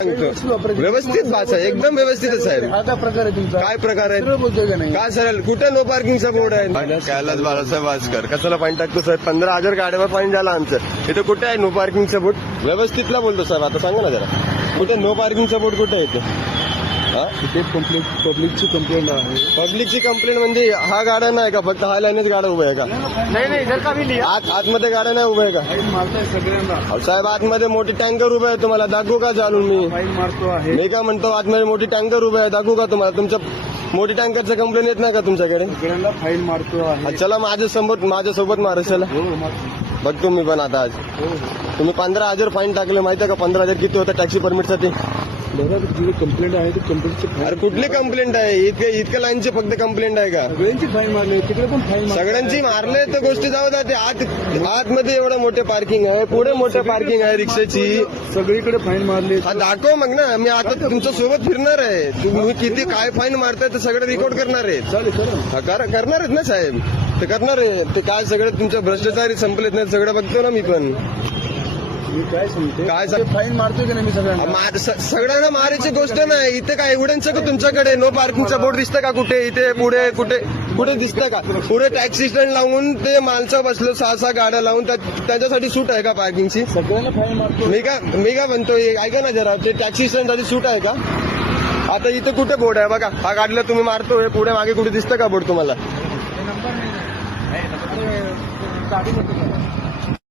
व्यवस्थित भाषा एकदम व्यवस्थित आहे साहेब. आता प्रकार आहे तुमचा काय प्रकार आहे? सरळ बोलतोय का नाही? काय सरळ कुठे नो पार्किंगचा बोर्ड आहे? कैलास बाळासाहेब वासकर कशाला फाईन टाकतो साहेब? 15,000 गाड्यावर फाईन झाला आमचं. इथं कुठे आहे नो पार्किंगचा बोर्ड? व्यवस्थितला बोलतो साहेब. आता सांगा ना जरा कुठे नो पार्किंगचा बोर्ड कुठे आहे इथे? तिथे पब्लिकची कंप्लेंट आहे. पब्लिकची कंप्लेंट म्हणजे हा गाड्या नाही का? फक्त हा लाईनच गाड्या उभ्या आहे का? नाही जर का मी आतमध्ये गाड्या नाही उभ्या आहे का? फाईन मारताय सगळ्यांना. अहो साहेब आतमध्ये मोठी टँकर उभे आहे. तुम्हाला दाखवू का चालून मी? फाईन मारतो आहे. मी का म्हणतो आतमध्ये मोठी टँकर उभे आहे. दाखवू का तुम्हाला? तुमच्या मोठी टँकरचं कंप्लेंट येत नाही का तुमच्याकडे? सगळ्यांना फाईन मारतो आहे. चला माझ्यासोबत मारा चला. हो मारतो. बघतो मी पण आता आज. हो तुम्ही 15,000 फाईन टाकले माहिती आहे का? 15,000 किती होतं टॅक्सी परमिटसाठी? बघा जी कंप्लेंट आहे ती कंप्लेंटची अरे कुठली कंप्लेंट आहे? इतक्या लाईनची फक्त कंप्लेंट आहे का? सगळ्यांची फाईन मारली. तिकडे पण फाईन सगळ्यांची मारले तर गोष्टी जाऊ द्या. ते आतमध्ये एवढं मोठे पार्किंग आहे, पुढे मोठे पार्किंग आहे रिक्षाची. सगळीकडे फाईन मारली. हा दाखव मग ना. मी आता तुमच्या सोबत फिरणार आहे. तुम्ही किती काय फाईन मारताय ते सगळं रेकॉर्ड करणार आहे. चालेल सर. हा करणार आहेत ना साहेब? ते करणार आहे. ते काय सगळं तुमच्या भ्रष्टाचारी संपलेत नाही सगळं बघतो ना मी पण. मी काय सांगते काय फाईन मारतोय का नाही मी सगळ्यांना? सगळ्यांना मारायची गोष्ट नाही. इथे काय एव्हिडन्स का तुमच्याकडे? नो पार्किंगचा बोर्ड दिसतं का कुठे? इथे पुढे कुठे दिसतं का? पुढे टॅक्सी स्टँड लावून ते माणसं बसलो 6 गाड्या लावून त्याच्यासाठी सूट आहे का पार्किंगची? सगळ्यांना फाईन मारतो. मी का म्हणतोय ऐका ना जरा. ते टॅक्सी स्टँड साठी सूट आहे का? आता इथे कुठे बोर्ड आहे बघा. हा गाडीला तुम्ही मारतोय पुढे मागे कुठे दिसतं का बोर्ड तुम्हाला? नंबर नाही.